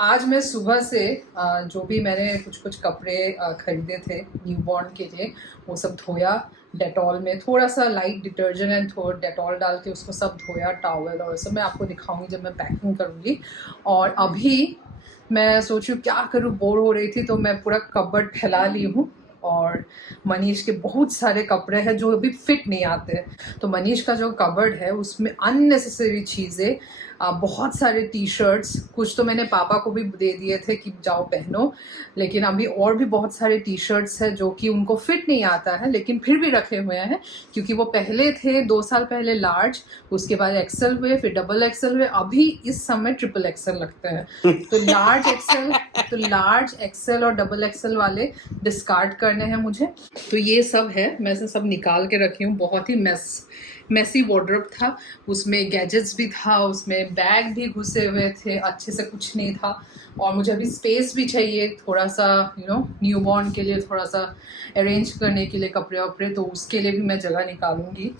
आज मैं सुबह से जो भी मैंने कुछ कपड़े खरीदे थे न्यूबॉर्न के लिए वो सब धोया डेटॉल में, थोड़ा सा लाइट डिटर्जेंट एंड थोड़ा डेटॉल डाल के उसको सब धोया, टॉवल और सब मैं आपको दिखाऊंगी जब मैं पैकिंग करूँगी। और अभी मैं सोचूं क्या करूँ, बोर हो रही थी तो मैं पूरा कबर्ड फैला ली हूँ और मनीष के बहुत सारे कपड़े हैं जो अभी फिट नहीं आते हैं। तो मनीष का जो कबर्ड है उसमें अननेसेसरी चीज़ें, बहुत सारे टी शर्ट्स, कुछ तो मैंने पापा को भी दे दिए थे कि जाओ पहनो, लेकिन अभी और भी बहुत सारे टी शर्ट्स हैं जो कि उनको फिट नहीं आता है लेकिन फिर भी रखे हुए हैं क्योंकि वो पहले थे 2 साल पहले लार्ज, उसके बाद एक्सेल हुए, फिर डबल एक्सेल हुए, अभी इस समय ट्रिपल एक्सेल लगते हैं। तो लार्ज एक्सेल और डबल एक्सेल वाले डिस्कार्ड करने हैं मुझे। तो ये सब है, मैं से सब निकाल के रखी हूँ। बहुत ही मैसी वार्डरोब था, उसमें गैजेट्स भी था, उसमें बैग भी घुसे हुए थे, अच्छे से कुछ नहीं था। और मुझे अभी स्पेस भी चाहिए थोड़ा सा, न्यूबॉर्न के लिए थोड़ा सा अरेंज करने के लिए कपड़े वपड़े, तो उसके लिए भी मैं जगह निकालूंगी।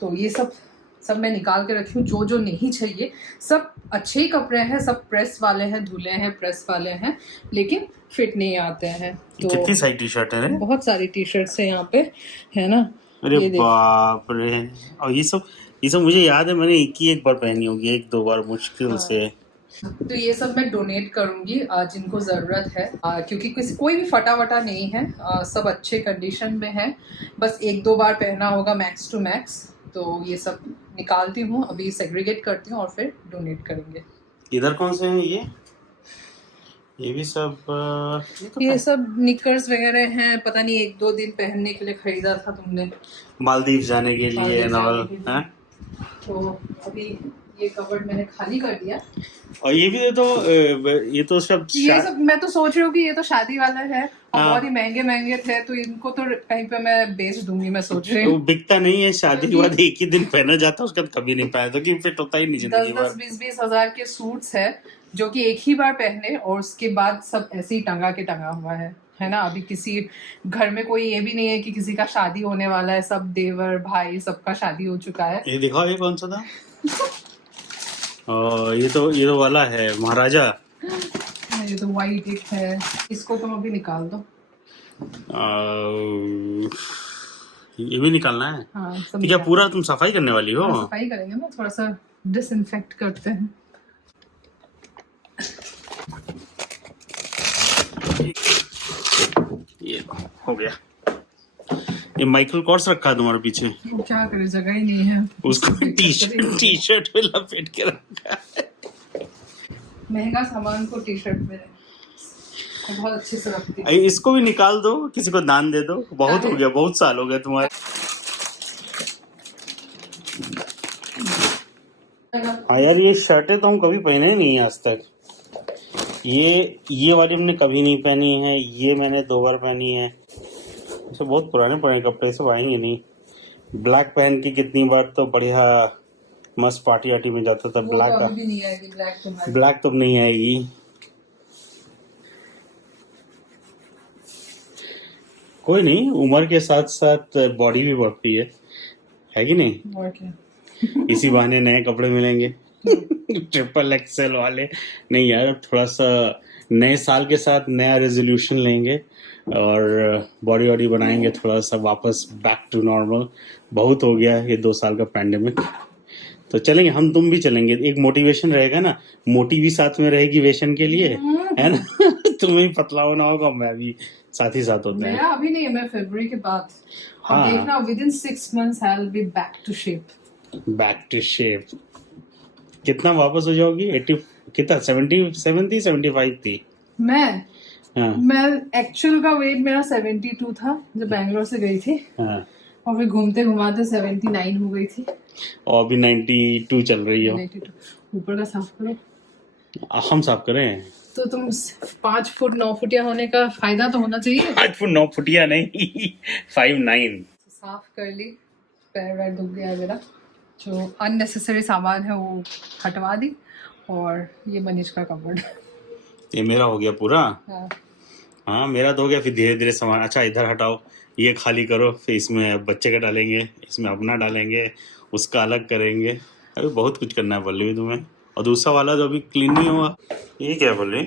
तो ये सब मैं निकाल के रखी हूँ। जो नहीं चाहिए, सब अच्छे ही कपड़े हैं, सब प्रेस वाले हैं, धुले हैं, प्रेस वाले हैं, लेकिन फिट नहीं आते हैं। तो कितनी सारी टी शर्ट है? बहुत सारी टी शर्ट्स है यहाँ पे, है ना। अरे बाप रे। और ये सब मुझे याद है, मैंने एक बार पहनी होगी, 1-2 बार मुश्किल से। तो ये सब मैं डोनेट करूंगी जिनको ज़रूरत है, क्योंकि कोई भी फटा वटा नहीं है, सब अच्छे कंडीशन में है, बस 1-2 बार पहना होगा मैक्स टू मैक्स। तो ये सब निकालती हूँ अभी, सेग्रीगेट करती हूँ और फिर डोनेट करेंगे। इधर कौन से हैं ये भी सब ये सब निकर्स वगैरह हैं, पता नहीं 1-2 दिन पहनने के लिए खरीदा था तुमने, मालदीव जाने के लिए नॉल है। तो अभी ये कबर्ड मैंने खाली कर दिया। और ये तो सब मैं तो सोच रही हूँ कि ये तो शादी वाला है और बहुत ही महंगे थे, तो इनको तो कहीं पे मैं बेच दूंगी, मैं सोच रही हूँ। बिकता नहीं है, शादी के बाद एक ही दिन पहना जाता है, उसका कभी नहीं पाया, तो कि फिट होता ही नहीं जिंदगी भर। 10-20 हजार के सूट्स है जो कि एक ही बार पहने और उसके बाद सब ऐसे ही टंगा हुआ है ना। अभी किसी घर में कोई ये भी नहीं है कि किसी का शादी होने वाला है, सब देवर भाई सबका शादी हो चुका है। ये दिखाओ, ये कौन सा था? ये तो वाला है महाराजा। ये तो वाइट एक है, इसको तुम अभी निकाल दो। ये भी निकालना है? हाँ, तो क्या पूरा तुम सफाई करने वाली हो? सफाई करेंगे ना, थोड़ा सा डिसइंफेक्ट करते हैं। ये हो गया। ये माइकल कॉर्स रखा है तुम्हारे पीछे, वो क्या करे, जगह ही नहीं है, उसको टी शर्ट में लपेट के रखा है। महंगा सामान को टी शर्ट में बहुत अच्छे से रखती है। इसको भी निकाल दो, किसी को दान दे दो, बहुत हो गया, बहुत साल हो गए तुम्हारे। हाँ यार, ये शर्टें तो हम कभी पहने ही नहीं आज तक। ये वाली हमने कभी नहीं पहनी है, ये मैंने 2 बार पहनी है। तो बहुत पुराने कपड़े सब आएंगे नहीं। ब्लैक पहन के कितनी बार तो बढ़िया मस्त पार्टी आर्टी में जाता था। ब्लैक तो अभी नहीं आएगी, ब्लैक तो नहीं आएगी। कोई नहीं, उम्र के साथ साथ बॉडी भी बढ़ती है कि नहीं? और क्या। इसी बहाने नए कपड़े मिलेंगे। ट्रिपल एक्सेल वाले। नहीं यार, थोड़ा सा नए साल के साथ नया रेजोल्यूशन लेंगे और बॉडी वॉडी बनाएंगे, थोड़ा सा वापस बैक टू नॉर्मल। बहुत हो गया ये 2 साल का पैंडेमिक। तो चलेंगे, हम तुम भी चलेंगे, एक मोटिवेशन रहेगा ना, मोटी भी साथ में रहेगी वेशन के लिए, है ना। तुम्हें भी पतला होना होगा, मैं भी साथ ही साथ होता है। मेरा अभी नहीं है, मैं फरवरी के बाद। हाँ, देखना within 6 months I will be back to shape. कितना वापस हो जाओगी? 80 कितना, 70 75 थी मैं एक्चुअल का वेट मेरा 72 था जब बैंगलोर से गई थी। हाँ। और फिर घूमते घुमाते 79 हो गई थी और अभी 92 चल रही हो। 92। ऊपर का साफ करो। हम साफ करें? तो तुम 5 फुट 9 फुटिया होने का फायदा तो होना चाहिए। 5 फुट 9 फुटिया नहीं, 5'9". साफ कर ली, पैर वैर दुख गया मेरा, जो अननेसेसरी सामान है वो हटवा दी। और ये मनीष का कपबोर्ड, ये मेरा हो गया पूरा। हाँ, मेरा तो हो गया। फिर धीरे धीरे सामान, अच्छा इधर हटाओ, ये खाली करो, फिर इसमें बच्चे का डालेंगे, इसमें अपना डालेंगे, उसका अलग करेंगे। अभी बहुत कुछ करना है पल्लवी तुम्हें। और दूसरा वाला जो अभी क्लीन नहीं हुआ, ये क्या बोले?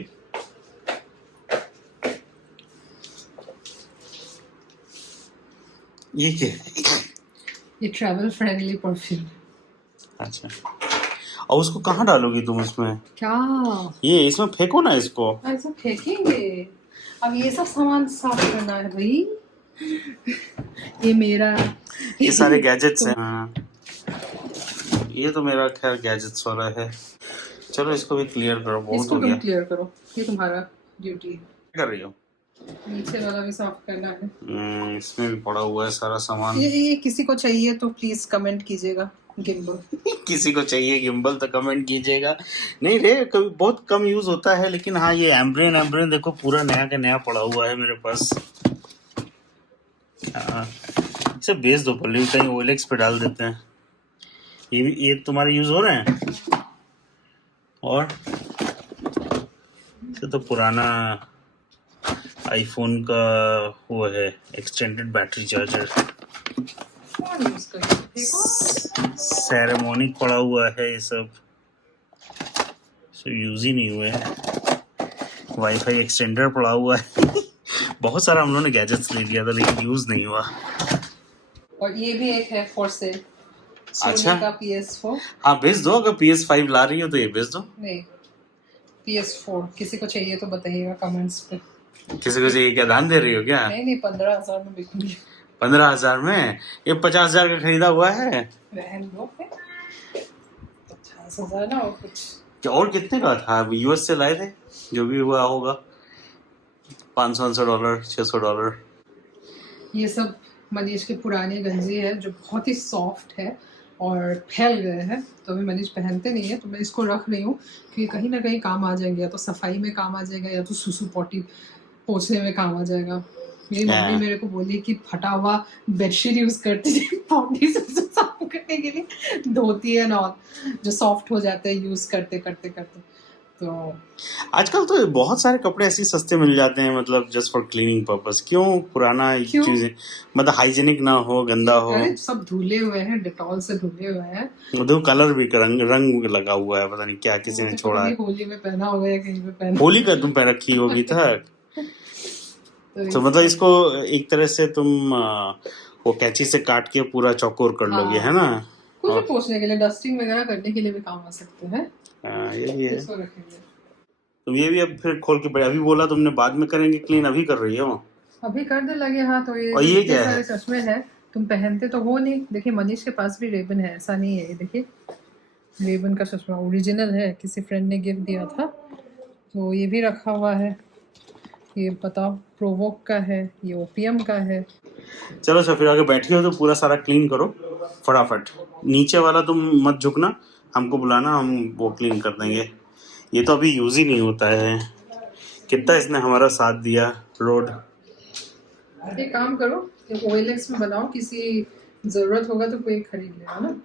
ये क्या है? ये ट्रैवल फ्रेंडली परफ्यूम। अच्छा, और उसको कहाँ डालोगी तुम उसमें? क्या ये इसमें फेंको ना इसको। ऐसा फेंकेंगे? अब ये सब सामान साफ करना है भाई। ये मेरा ये सारे गैजेट्स तो हैं। हाँ, ये तो मेरा खैर गैजेट्स वाला है। चलो इसको भी क्लियर करो, बहुत इसको हो तुम गया। क्लियर करो, ये तुम्हारा ड्यूटी है। क्या कर रही हो? नीचे वाला भी साफ करना है। इसमें भी पड़ा हुआ है सारा सामान। ये किसी को चाहिए तो प्लीज कमेंट कीजिएगा। गिम्बल किसी को चाहिए गिम्बल तो कमेंट कीजिएगा। नहीं रे, कभी बहुत कम यूज होता है, लेकिन हाँ ये एम्ब्रेन एम्ब्रेन देखो पूरा नया का नया पड़ा हुआ है मेरे पास। हाँ, इसे बेच दो पल्ली, कहीं OLX पे डाल देते हैं। ये भी, ये तुम्हारे यूज हो रहे हैं। और ये तो पुराना आईफोन का वो है, एक्सटेंडेड बैटरी चार्जर। कौन यूज करेगा? देखो सेरेमोनिक पड़ा हुआ है ये सब, यूज ही नहीं हुए हैं। वाईफाई एक्सटेंडर पड़ा हुआ है। बहुत सारा हम लोगों ने गैजेट्स ले लिया था लेकिन यूज नहीं हुआ। और ये भी एक है फॉर सेल, अच्छा। सोनी का PS4। हाँ भेज दो, अगर PS5 ला रही हो तो ये भेज दो। नहीं, PS4 किसी को चाहिए तो बताइएगा कमेंट्स पे। किसी को चाहिए क्या? दान दे रही हो क्या? नहीं 15,000 में बिकूंगी। 15,000 में? ये 50,000 का खरीदा हुआ है। रहन दो, 50,000 ना और कुछ। क्या और कितने का था? US से लाए थे, जो भी हुआ होगा, $500 $600। ये सब मनीष के पुराने गंजी है जो बहुत ही सॉफ्ट है और फैल गए हैं, तो अभी मनीष पहनते नहीं है, तो मैं इसको रख रही हूँ क्योंकि कहीं ना कहीं काम आ जाएंगे, या तो सफाई में काम आ जाएगा या तो सुसु पॉटी पोछने में काम आ जाएगा। मेरी मम्मी मेरे को बोली कि फटा हुआ बेडशीट यूज करती थी पॉटी सुसु साफ करने के लिए, धोती है ना, जो सॉफ्ट हो जाते हैं यूज करते करते करते। तो आजकल तो बहुत सारे कपड़े ऐसे सस्ते मिल जाते हैं, मतलब जस्ट फॉर क्लीनिंग पर्पस। क्यों पुराना चीजें, मतलब हाइजीनिक ना हो, गंदा हो। अरे सब धुले हुए हैं, डेटॉल से धुले हुए हैं। देखो कलर भी रंग लगा हुआ है, पता नहीं क्या किसी ने छोड़ा है। होली में पहना होगा या कहीं पे पहना। होली का तुम पहन रखी होगी तक। तो मतलब इसको एक तरह से तुम वो कैंची से काट के पूरा चौकोर कर लोगे, है ना? कुछ भी पोंछने के लिए, डस्टिंग वगैरह करने के लिए भी काम आ सकते हैं। ये भी है। इसको रखेंगे। तुम ये भी अब फिर खोल के, अभी बोला तुमने बाद में करेंगे क्लीन, अभी कर रही हो? अभी कर दे लगे। हाँ तो और ये ये क्या सारे है? चश्मे हैं, तुम पहनते तो हो नहीं। देखिए मनीष के पास भी रेबन है, ऐसा नहीं है। ये देखिए रेबन का चश्मा ओरिजिनल है, किसी फ्रेंड ने गिफ्ट दिया था, तो ये भी रखा हुआ है। ये बताओ प्रोवोक का है, ये ओपियम का है। चलो अच्छा, फिर आगे बैठी हो तो पूरा सारा क्लीन करो फटाफट। नीचे वाला तुम मत झुकना, हमको बुलाना, हम वो क्लीन कर देंगे। ये तो अभी यूज ही नहीं होता है। कितना इसने हमारा साथ दिया रोड। एक काम करो, OLX में बनाओ, किसी जरूरत होगा तो कोई खरीद लेगा ना।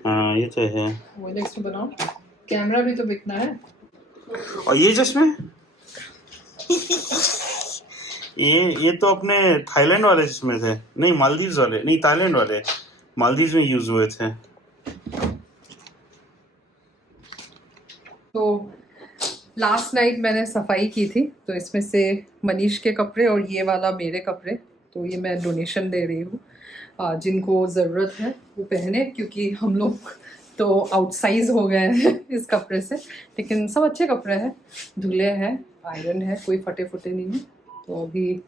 हाँ ये तो है। OLX में बनाओ, कैमरा भी तो बिकना है। और ये चश्मे ये तो अपने थाईलैंड वाले चश्मे थे, नहीं मालदीव्स वाले, नहीं थाईलैंड वाले, मालदीव्स में यूज हुए थे। तो लास्ट नाइट मैंने सफाई की थी, तो इसमें से मनीष के कपड़े और ये वाला मेरे कपड़े, तो ये मैं डोनेशन दे रही हूँ। जिनको ज़रूरत है वो पहने, क्योंकि हम लोग तो आउटसाइज हो गए हैं इस कपड़े से। लेकिन सब अच्छे कपड़े हैं, धुले हैं, आयरन है, कोई फटे फुटे नहीं है। तो अभी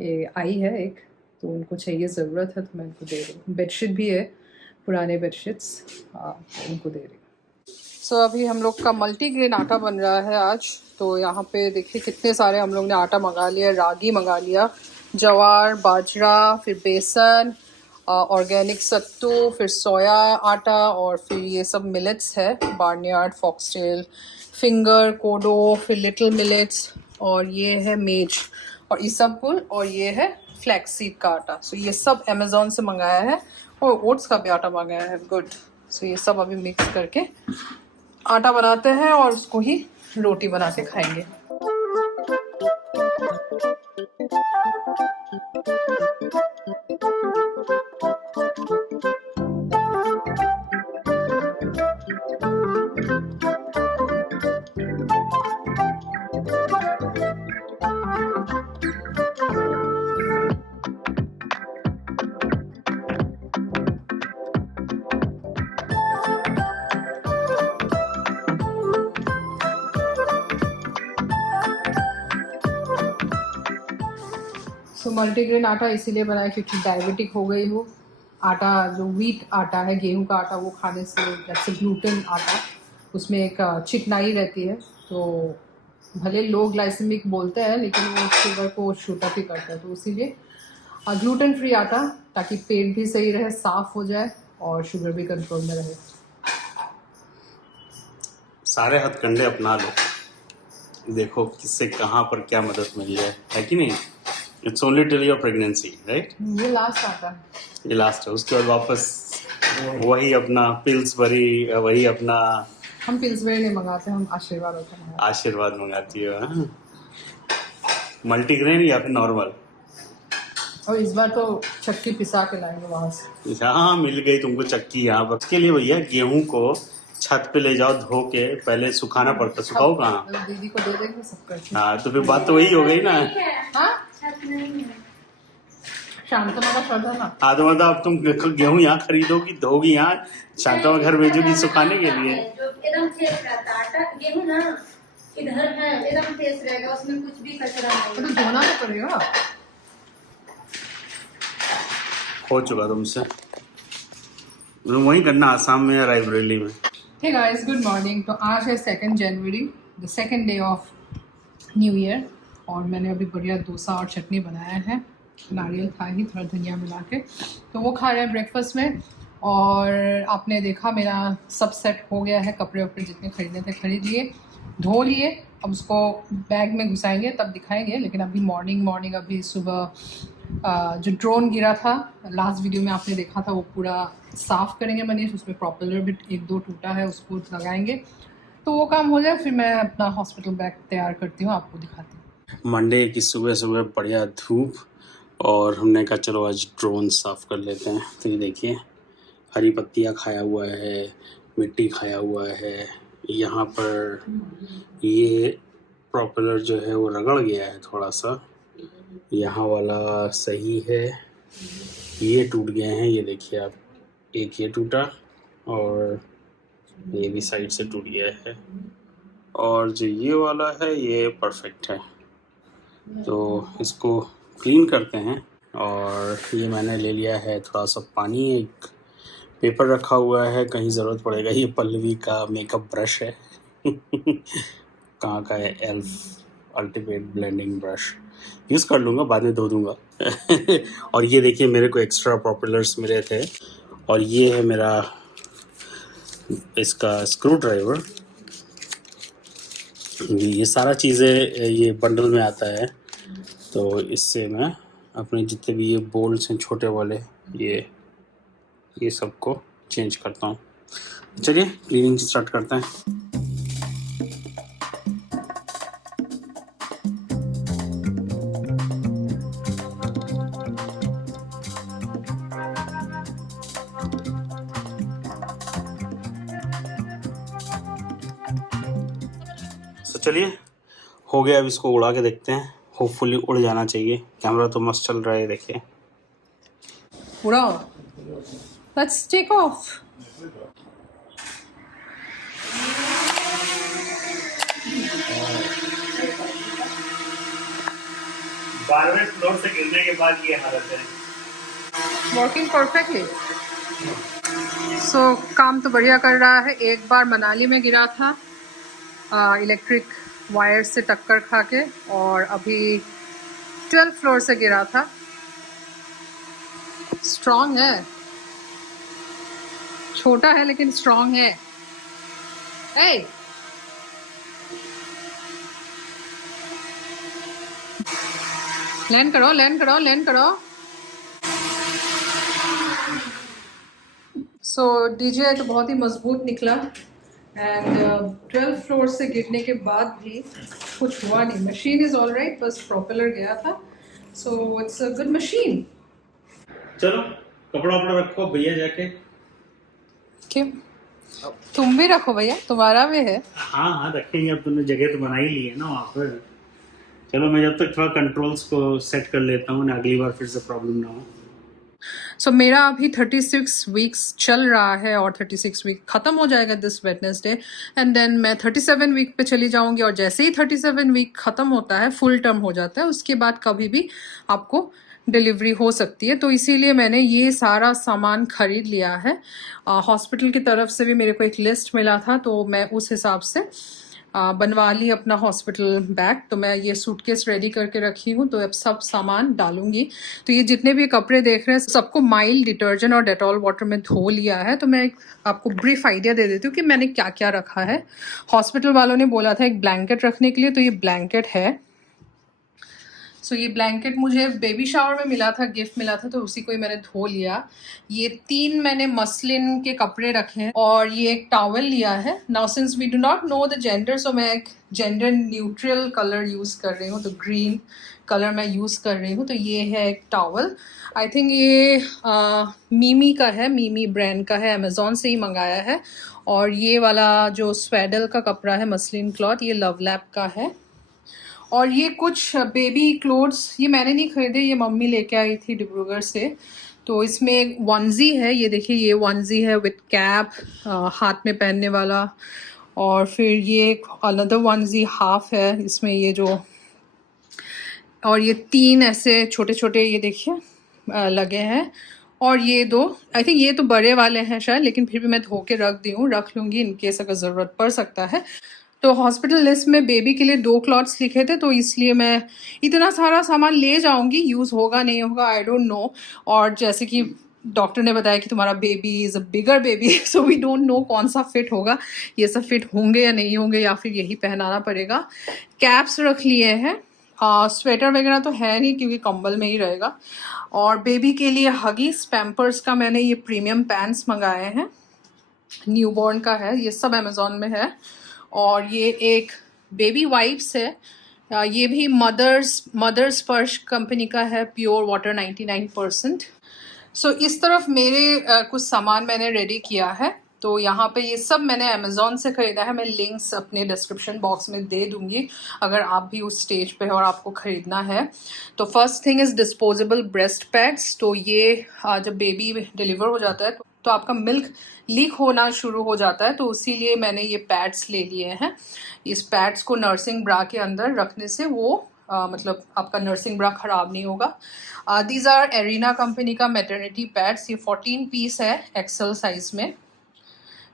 ये आई है एक, तो उनको चाहिए, ज़रूरत है, तो मैं उनको दे रही हूँ। बेडशीट भी है, पुराने बेडशीट्स, तो उनको दे रही हूँ। सो अभी हम लोग का मल्टीग्रेन आटा बन रहा है आज। तो यहाँ पे देखिए कितने सारे हम लोग ने आटा मंगा लिया। रागी मंगा लिया, जवार, बाजरा, फिर बेसन, ऑर्गेनिक सत्तू, फिर सोया आटा, और फिर ये सब मिलेट्स है, बार्नयार्ड, फॉक्सटेल, फिंगर, कोडो, फिर लिटिल मिलेट्स, और ये है मेज और ईसबगुल, और ये है फ्लैक्सीड का आटा। सो ये सब अमेज़ॉन से मंगाया है, और ओट्स का भी आटा मंगाया है। गुड। सो ये सब अभी मिक्स करके आटा बनाते हैं और उसको ही रोटी बना के खाएंगे। तो मल्टीग्रेन आटा इसीलिए बनाया क्योंकि डायबिटिक हो गई हूँ। आटा जो व्हीट आटा है, गेहूं का आटा, वो खाने से जैसे ग्लूटेन आटा, उसमें एक चिकनाई रहती है, तो भले लो ग्लाइसेमिक बोलते हैं लेकिन वो शुगर को शूट अप ही करता है, तो इसीलिए ग्लूटेन फ्री आटा, ताकि पेट भी सही रहे, साफ हो जाए और शुगर भी कंट्रोल में रहे। सारे हथकंडे अपना लो, देखो किससे कहाँ पर क्या मदद मिल जाए, है कि नहीं। It's only till your pregnancy, right. ये लास्ट आता है, ये लास्ट है, उसके बाद वापस वही अपना पिल्सबरी, वही अपना हम पिल्सबेरी नहीं मंगाते, हम आशीर्वाद होता है। आशीर्वाद मंगाती हो। हाँ? मल्टीग्रेन या फिर नॉर्मल। और इस बार तो चक्की पिसा के लाएंगे वहां से। हाँ, मिल गई तुमको चक्की यहाँ पर। उसके लिए भैया गेहूं को छत पे ले जाओ, धो के पहले सुखाना पड़ता। सुखाओ कहाँ? दीदी को दे देंगे सब करके। हाँ, तो फिर बात तो वही हो गई ना। हाँ, शांतमा का श्रद्धा ना। हाँ, तो मतलब अब तुम गेहूं यहाँ खरीदोगी, धोगी यहाँ, शांतमा घर भेजोगी सुखाने के लिए। जो एकदम फ्रेश रहता है आटा, गेहूं ना इधर है एकदम फ्रेश रहेगा, उसमें कुछ भी कचरा नहीं। तो धोना तो पड़ेगा। हो चुका तुमसे, वही करना आसाम में या रायबरेली में। Hey guys, good morning. तो आज है 2 जनवरी, the second day of new year, और मैंने अभी बढ़िया डोसा और चटनी बनाया है, नारियल था ही, थोड़ा धनिया मिला के, तो वो खा रहे हैं ब्रेकफास्ट में। और आपने देखा मेरा सब सेट हो गया है, कपड़े वपड़े जितने खरीदने थे खरीद लिए, धो लिए, अब उसको बैग में घुसाएंगे तब दिखाएंगे। लेकिन अभी मॉर्निंग अभी सुबह जो ड्रोन गिरा था लास्ट वीडियो में आपने देखा था, वो पूरा साफ़ करेंगे मनीष, उसमें प्रॉपेलर भी 1-2 टूटा है, उसको लगाएंगे, तो वो काम हो जाए फिर मैं अपना हॉस्पिटल बैग तैयार करती हूँ, आपको दिखाती हूँ। मंडे की सुबह सुबह बढ़िया धूप, और हमने कहा चलो आज ड्रोन साफ़ कर लेते हैं। तो ये देखिए, हरी पत्तियाँ खाया हुआ है, मिट्टी खाया हुआ है, यहाँ पर ये प्रॉपेलर जो है वो रगड़ गया है थोड़ा सा, यहाँ वाला सही है, ये टूट गए हैं, ये देखिए आप, एक ये टूटा और ये भी साइड से टूट गया है, और जो ये वाला है ये परफेक्ट है। तो इसको क्लीन करते हैं। और ये मैंने ले लिया है थोड़ा सा पानी, एक पेपर रखा हुआ है, कहीं ज़रूरत पड़ेगा। ये पल्लवी का मेकअप ब्रश है कहाँ का है, elf ultimate blending brush, use कर लूँगा, बाद में धो दूँगा और ये देखिए, मेरे को एक्स्ट्रा प्रॉपेलर्स मिले थे, और ये है मेरा इसका स्क्रू ड्राइवर। ये सारा चीज़ें ये बंडल में आता है, तो इससे मैं अपने जितने भी ये बोल्ट्स हैं छोटे वाले, ये सबको चेंज करता हूँ। चलिए क्लीनिंग स्टार्ट करते हैं। चलिए हो गया, अब इसको उड़ा के देखते हैं, होपफुली उड़ जाना चाहिए। कैमरा तो मस्त चल रहा है, देखिए। उड़ाओ, लेट्स टेक ऑफ। बारहवें फ्लोर से गिरने के बाद ये हालत है। Working perfectly. सो काम तो बढ़िया कर रहा है। एक बार मनाली में गिरा था इलेक्ट्रिक वायर से टक्कर खा के, और अभी 12th फ्लोर से गिरा था। स्ट्रॉन्ग है, छोटा है लेकिन स्ट्रॉन्ग है। ए! लैंड करो, लैंड करो, लैंड करो। सो डीजे तो बहुत ही मजबूत निकला, एंड 12th फ्लोर से गिरने के बाद भी कुछ हुआ नहीं। मशीन इज ऑल राइट, बस प्रोपेलर गया था, so it's a good machine. चलो कपड़ा वपड़ा रखो भैया जाके। क्यों? तुम भी रखो भैया, तुम्हारा भी है। हाँ हाँ रखेंगे, अब तुमने जगह तो बना ही ली है ना वहाँ पर। चलो मैं जब तक थोड़ा कंट्रोल्स को सेट कर लेता हूँ ना, अगली बार फिर से प्रॉब्लम ना हो। सो मेरा अभी 36 वीक्स चल रहा है और 36 वीक ख़त्म हो जाएगा दिस वेडनेसडे एंड देन मैं 37 वीक पे चली जाऊंगी और जैसे ही 37 वीक ख़त्म होता है, फुल टर्म हो जाता है, उसके बाद कभी भी आपको डिलीवरी हो सकती है। तो इसीलिए मैंने ये सारा सामान खरीद लिया है। हॉस्पिटल की तरफ से भी मेरे को एक लिस्ट मिला था, तो मैं उस हिसाब से बनवा ली अपना हॉस्पिटल बैग। तो मैं ये सूटकेस रेडी करके रखी हूँ, तो अब सब सामान डालूंगी। तो ये जितने भी कपड़े देख रहे हैं सबको माइल्ड डिटर्जेंट और डेटॉल वाटर में धो लिया है। तो मैं आपको ब्रीफ आइडिया दे देती हूँ कि मैंने क्या क्या रखा है। हॉस्पिटल वालों ने बोला था एक ब्लैंकेट रखने के लिए, तो ये ब्लैंकेट है। सो ये ब्लैंकेट मुझे बेबी शावर में मिला था, गिफ्ट मिला था, तो उसी को ही मैंने धो लिया। ये 3 मैंने मसलिन के कपड़े रखे हैं और ये एक टॉवल लिया है। Now since we do not know the gender, so मैं एक जेंडर न्यूट्रल कलर यूज़ कर रही हूँ, तो ग्रीन कलर मैं यूज़ कर रही हूँ। तो ये है एक टॉवल, आई थिंक ये मीमी का है, मीमी ब्रांड का है, अमेज़ॉन से ही मंगाया है। और ये वाला जो स्वेडल का कपड़ा है, मसलिन क्लॉथ, ये लव लैप का है। और ये कुछ बेबी क्लोथ्स, ये मैंने नहीं खरीदे, ये मम्मी लेके आई थी डिब्रूगढ़ से। तो इसमें एक वनजी है, ये देखिए, ये वनजी है विथ कैप, हाथ में पहनने वाला। और फिर ये एक अनदर वनजी हाफ है, इसमें ये जो, और ये 3 ऐसे छोटे छोटे, ये देखिए लगे हैं। और ये 2, आई थिंक ये तो बड़े वाले हैं शायद, लेकिन फिर भी मैं धो के रख लूँगी इन केस अगर ज़रूरत पड़ सकता है। तो हॉस्पिटल लिस्ट में बेबी के लिए 2 क्लॉथ्स लिखे थे, तो इसलिए मैं इतना सारा सामान ले जाऊंगी, यूज़ होगा नहीं होगा आई डोंट नो। और जैसे कि डॉक्टर ने बताया कि तुम्हारा baby is a bigger baby, so we don't know कौन सा फिट होगा, ये सब फिट होंगे या नहीं होंगे, या फिर यही पहनाना पड़ेगा। कैप्स रख लिए हैं, स्वेटर वगैरह तो है नहीं क्योंकि कंबल में ही रहेगा। और बेबी के लिए हगीज पैम्पर्स का मैंने ये प्रीमियम पैंट्स मंगाए हैं, न्यूबॉर्न का है, ये सब अमेज़ॉन में है। और ये एक बेबी वाइप्स है, ये भी मदर्स स्पर्श कंपनी का है, प्योर वाटर 99%। सो इस तरफ मेरे कुछ सामान मैंने रेडी किया है। तो यहाँ पे ये सब मैंने अमेज़ॉन से ख़रीदा है, मैं लिंक्स अपने डिस्क्रिप्शन बॉक्स में दे दूँगी अगर आप भी उस स्टेज पे हो और आपको ख़रीदना है। तो first thing is disposable breast pads. तो ये जब बेबी डिलीवर हो जाता है तो आपका मिल्क लीक होना शुरू हो जाता है, तो इसीलिए मैंने ये पैड्स ले लिए हैं। इस पैड्स को नर्सिंग ब्रा के अंदर रखने से वो मतलब आपका नर्सिंग ब्रा ख़राब नहीं होगा। दीज आर एरिना कंपनी का मैटरनिटी पैड्स, ये 14 पीस है एक्सेल साइज़ में।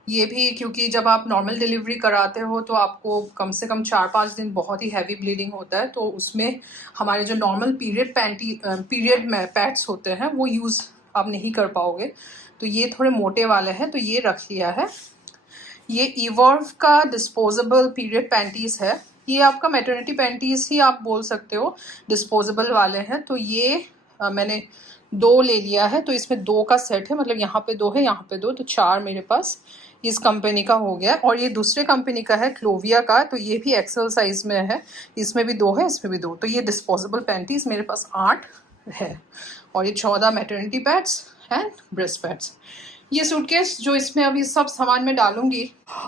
ये भी क्योंकि जब आप नॉर्मल डिलीवरी कराते हो तो आपको कम से कम 4-5 दिन बहुत ही हैवी ब्लीडिंग होता है, तो उसमें हमारे जो नॉर्मल पीरियड में पैड्स होते हैं वो यूज़ आप नहीं कर पाओगे। तो ये थोड़े मोटे वाले हैं, तो ये रख लिया है। ये इवॉल्व का डिस्पोजेबल पीरियड पैंटीज़ है, ये आपका मैटरनिटी पैंटीज़ ही आप बोल सकते हो, डिस्पोजेबल वाले हैं। तो ये मैंने 2 ले लिया है, तो इसमें 2 का सेट है, मतलब यहाँ पे 2 है, यहाँ पे 2, तो 4 मेरे पास इस कंपनी का हो गया। और ये दूसरे कंपनी का है, क्लोविया का, तो ये भी एक्सेल साइज़ में है, इसमें भी 2 है, इसमें भी 2। तो ये डिस्पोजेबल पैंटीज़ मेरे पास 8 है। और ये 14 maternity pads and breast pads. ये सूटकेस जो इसमें अभी सब सामान में डालूंगी।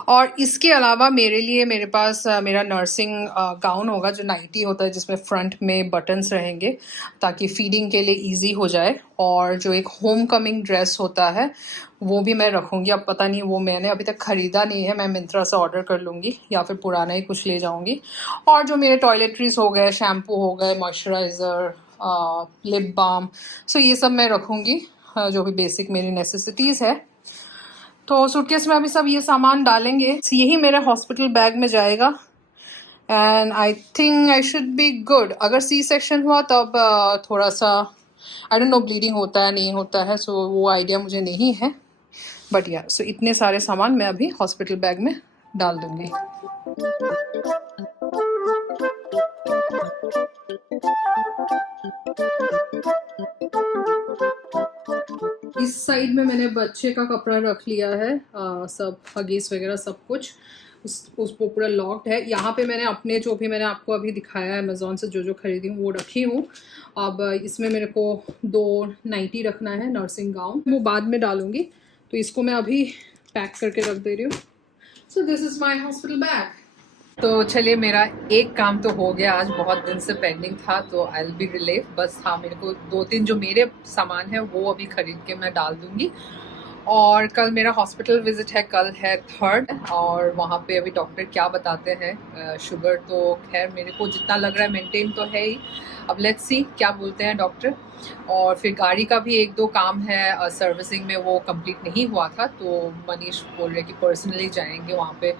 और इसके अलावा मेरे लिए मेरे पास मेरा नर्सिंग गाउन होगा, जो नाइटी होता है जिसमें फ्रंट में बटन्स रहेंगे ताकि फीडिंग के लिए इजी हो जाए। और जो एक होम कमिंग ड्रेस होता है वो भी मैं रखूँगी। अब पता नहीं, वो मैंने अभी तक ख़रीदा नहीं है, मैं मिंत्रा से ऑर्डर कर लूँगी या फिर पुराना ही कुछ ले जाऊँगी। और जो मेरे टॉयलेटरीज हो गए, शैम्पू हो गए, मॉइस्चराइज़र, लिप बाम, सो ये सब मैं रखूँगी, जो भी बेसिक मेरी नेसेसिटीज़ है। तो सूटकेस में अभी सब ये सामान डालेंगे, यही मेरे हॉस्पिटल बैग में जाएगा and I think I should be good. अगर सी सेक्शन हुआ तब थोड़ा सा आई डोंट नो ब्लीडिंग होता है नहीं होता है, सो वो आइडिया मुझे नहीं है, बट यार सो इतने सारे सामान मैं अभी हॉस्पिटल बैग में डाल दूँगी। इस साइड में मैंने बच्चे का कपड़ा रख लिया है, सब हगीज वगैरह सब कुछ उसको पूरा लॉक्ड है। यहाँ पे मैंने अपने जो भी मैंने आपको अभी दिखाया है अमेज़ॉन से जो जो खरीदी हूँ वो रखी हूँ। अब इसमें मेरे को 2 नाइटी रखना है, नर्सिंग गाउन, वो बाद में डालूँगी। तो इसको मैं अभी पैक करके रख दे रही हूँ। So this is my hospital bag. तो चलिए, मेरा एक काम तो हो गया आज, बहुत दिन से पेंडिंग था, तो आई विल बी रिलीव। बस हाँ, मेरे को 2-3 जो मेरे सामान है वो अभी खरीद के मैं डाल दूंगी। और कल मेरा हॉस्पिटल विजिट है, कल है 3rd, और वहाँ पे अभी डॉक्टर क्या बताते हैं। शुगर तो खैर मेरे को जितना लग रहा है मेंटेन तो है ही, अब लेट्स सी क्या बोलते हैं डॉक्टर। और फिर गाड़ी का भी 1-2 काम है सर्विसिंग में, वो कंप्लीट नहीं हुआ था, तो मनीष बोल रहे कि पर्सनली जाएंगे वहाँ पे,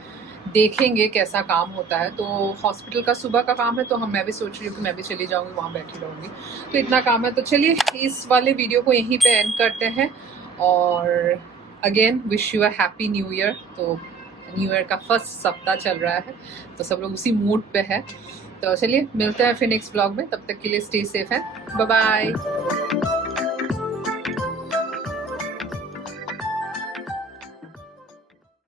देखेंगे कैसा काम होता है। तो हॉस्पिटल का सुबह का काम है, तो मैं भी सोच रही हूँ कि मैं भी चली जाऊँगी, वहाँ बैठी रहूँगी, तो इतना काम है। तो चलिए, इस वाले वीडियो को यहीं पे एंड करते हैं, और again wish you a happy new year. तो न्यू ईयर का फर्स्ट सप्ताह चल रहा है, तो सब लोग उसी मूड पे है। तो चलिए, मिलते हैं फिर नेक्स्ट ब्लॉग में, तब तक के लिए स्टे सेफ है, बाय बाय।